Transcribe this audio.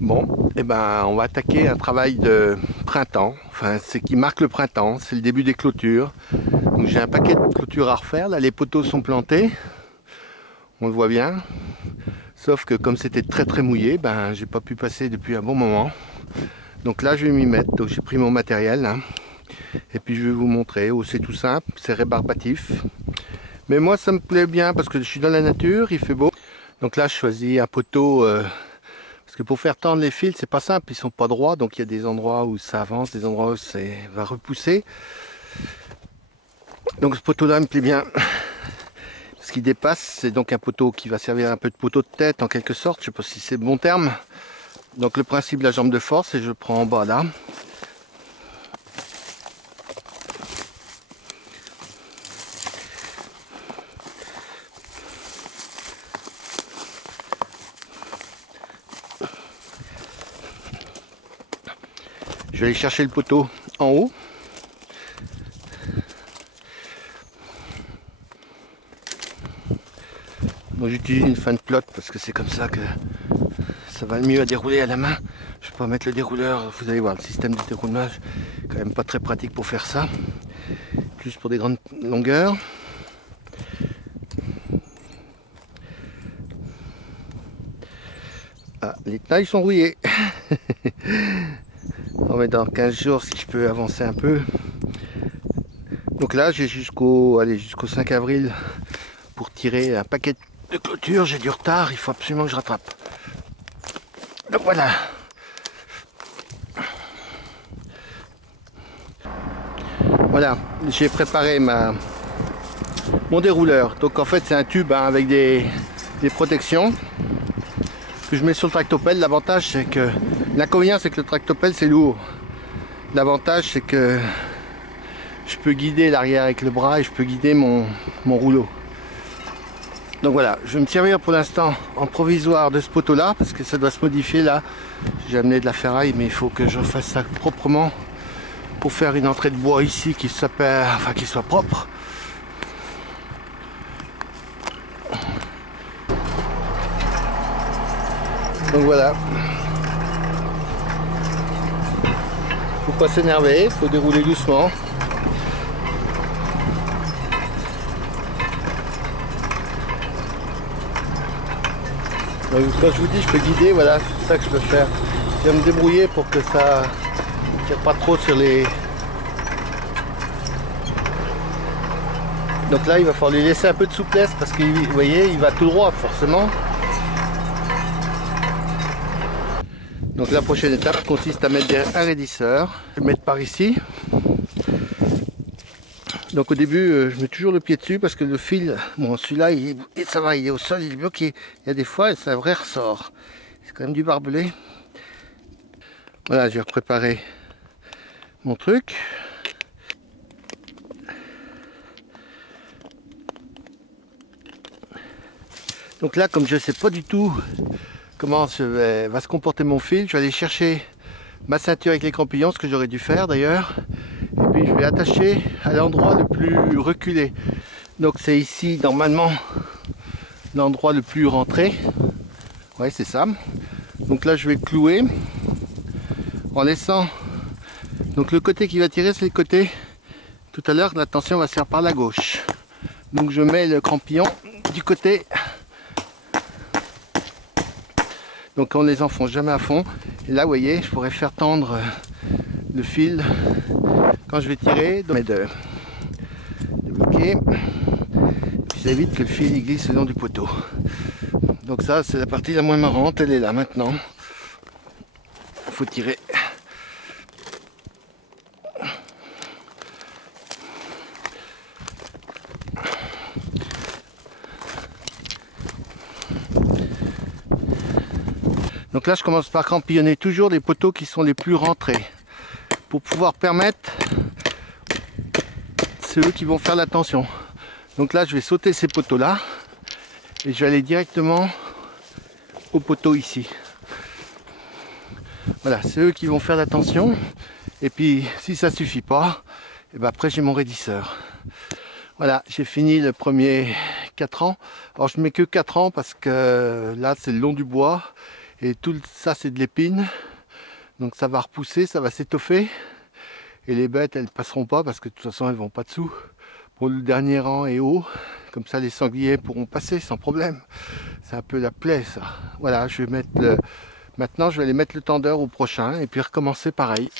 Bon, eh ben, on va attaquer un travail de printemps. Enfin, c'est qui marque le printemps. C'est le début des clôtures. Donc j'ai un paquet de clôtures à refaire. Là, les poteaux sont plantés. On le voit bien. Sauf que comme c'était très très mouillé, ben, j'ai pas pu passer depuis un bon moment. Donc là, je vais m'y mettre. Donc j'ai pris mon matériel, là. Et puis je vais vous montrer. Oh, c'est tout simple, c'est rébarbatif. Mais moi, ça me plaît bien parce que je suis dans la nature, il fait beau. Donc là, je choisis un poteau. Parce que pour faire tendre les fils, c'est pas simple, ils sont pas droits, donc il y a des endroits où ça avance, des endroits où ça va repousser. Donc ce poteau-là me plaît bien. Ce qui dépasse, c'est donc un poteau qui va servir un peu de poteau de tête en quelque sorte, je sais pas si c'est le bon terme. Donc le principe de la jambe de force, et je le prends en bas là. Je vais aller chercher le poteau en haut. Donc j'utilise une fin de plot parce que c'est comme ça que ça va le mieux à dérouler à la main. Je vais pas mettre le dérouleur, vous allez voir, le système de déroulage est quand même pas très pratique pour faire ça. Plus pour des grandes longueurs. Ah, les tailles sont rouillées. On va dans 15 jours si je peux avancer un peu. Donc là j'ai jusqu'au 5 avril pour tirer un paquet de clôture. J'ai du retard, il faut absolument que je rattrape. Donc voilà. Voilà, j'ai préparé mon dérouleur. Donc en fait c'est un tube hein, avec des protections que je mets sur le tractopelle. L'avantage c'est que l'inconvénient c'est que le tractopelle c'est lourd. L'avantage c'est que je peux guider l'arrière avec le bras et je peux guider mon rouleau. Donc voilà, je vais me servir pour l'instant en provisoire de ce poteau là parce que ça doit se modifier là. J'ai amené de la ferraille mais il faut que je fasse ça proprement pour faire une entrée de bois ici qui soit propre. Donc voilà. Faut pas s'énerver, faut dérouler doucement. Donc, quand je vous dis je peux guider, voilà, c'est ça que je peux faire. Je vais me débrouiller pour que ça ne tire pas trop sur les... Donc là il va falloir lui laisser un peu de souplesse parce que vous voyez il va tout droit forcément. Donc la prochaine étape consiste à mettre un raidisseur. Je vais le mettre par ici. Donc au début je mets toujours le pied dessus parce que le fil, bon celui-là ça va, il est au sol, il est bloqué. Il y a des fois c'est un vrai ressort. C'est quand même du barbelé. Voilà, j'ai préparé mon truc. Donc là comme je ne sais pas du tout comment va se comporter mon fil, je vais aller chercher ma ceinture avec les crampillons, ce que j'aurais dû faire d'ailleurs. Et puis je vais attacher à l'endroit le plus reculé. Donc c'est ici normalement l'endroit le plus rentré. Ouais, c'est ça. Donc là je vais clouer en laissant. Donc le côté qui va tirer c'est le côté. Tout à l'heure la tension va se faire par la gauche. Donc je mets le crampillon du côté. Donc on ne les enfonce jamais à fond. Et là vous voyez je pourrais faire tendre le fil quand je vais tirer. Donc de bloquer. Puis ça évite que le fil il glisse le long du poteau. Donc ça c'est la partie la moins marrante, elle est là maintenant. Il faut tirer. Donc là je commence par crampillonner toujours les poteaux qui sont les plus rentrés pour pouvoir permettre, c'est eux qui vont faire la tension. Donc là je vais sauter ces poteaux là et je vais aller directement au poteau ici. Voilà, c'est eux qui vont faire la tension. Et puis si ça suffit pas, et ben après j'ai mon raidisseur. Voilà, j'ai fini le premier 4 ans. Alors je mets que 4 ans parce que là c'est le long du bois Et tout ça c'est de l'épine. Donc ça va repousser, ça va s'étoffer. Et les bêtes elles passeront pas parce que de toute façon elles vont pas dessous. Pour le dernier rang est haut. Comme ça les sangliers pourront passer sans problème. C'est un peu la plaie ça. Voilà, je vais mettre le... Maintenant je vais aller mettre le tendeur au prochain et puis recommencer pareil.